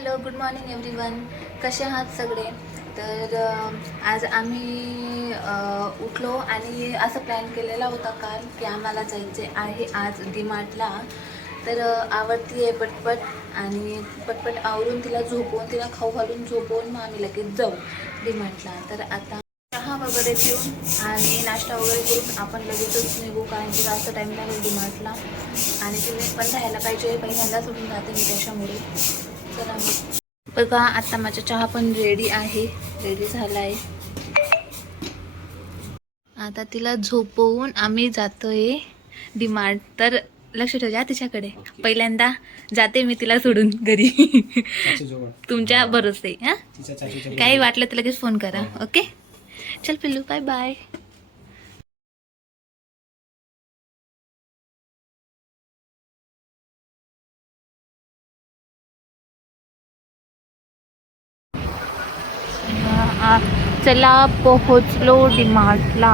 Hello, good morning everyone. कसे आहात सगळे? तर आज आम्ही उठलो आणि असं प्लॅन केलेला होता काल की आम्हाला जायचे आहे आज डीमार्टला. तर आवडती आहे पटपट आणि पटपट आवरून तिला झोपवून, तिला खाऊ घालून झोपवून मग आम्ही लगेच जाऊ डीमार्टला. तर आता चहा वगैरे पिऊन आणि नाश्ता वगैरे करून आपण लगेचच निघू, कारण की जास्त टाईम लागेल डीमार्टला आणि तुम्ही पण राहायला पाहिजे. पहिल्यांदा सोडून जाते मी त्याच्यामुळे. चला मग बघा, आता माझा चहा पण रेडी झाला आहे. आता तिला झोपवून आम्ही जातोय डीमार्ट. तर लक्ष ठेवा तिच्याकडे. पहिल्यांदा जाते मी तिला सोडून घरी. तुमच्या भरोसे. हां, काही वाटलं तर लगेच फोन करा. ओके, चल पिल्लू, बाय बाय. चला पोहोचलो डीमार्टला.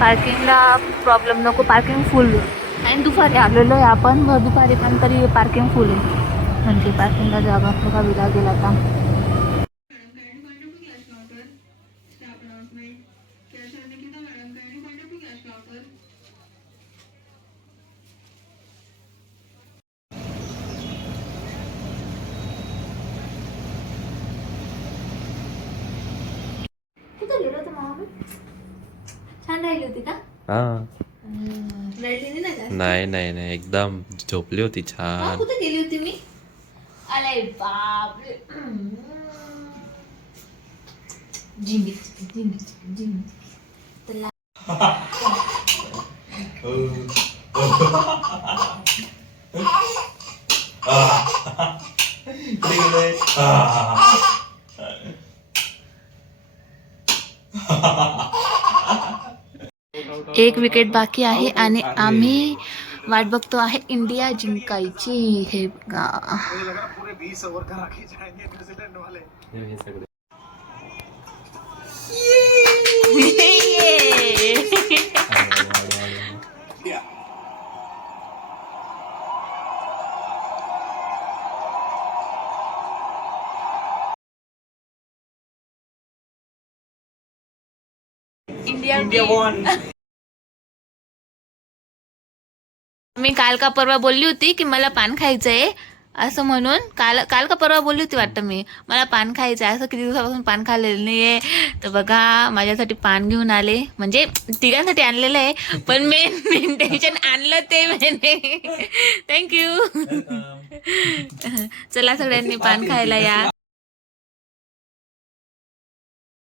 पार्किंगला प्रॉब्लेम नको, पार्किंग फुल. आणि दुपारी आलेलो आहे आपण, दुपारी पण तरी पार्किंग फुल आहे. म्हणजे पार्किंगला जागा बघावी लागेल आता. कुठं गेलो होतं मामा? छान राहिली होती का? रडली नाही ना? नाही नाही नाही, एकदम झोपली होती छान. कुठे गेली होती मी? अरे बापरे. जिमी त्याला एक विकेट बाकी आहे आणि आम्ही वाट बघतो आहे इंडिया जिंकायची. हे बघा, इंडिया वॉन. मी काल का परवा बोलली होती की मला पान खायचंय असं म्हणून. काल का परवा बोलली होती वाटतं मी, मला पान खायचं आहे. असं किती दिवसापासून पान खाल्लेलं नाहीये. तर बघा, माझ्यासाठी पान घेऊन आले. म्हणजे तिघांसाठी आणलेलं आहे, पण मेन टेन्शन आणलं ते मैंने. थँक्यू. चला सगळ्यांनी पान खायला या.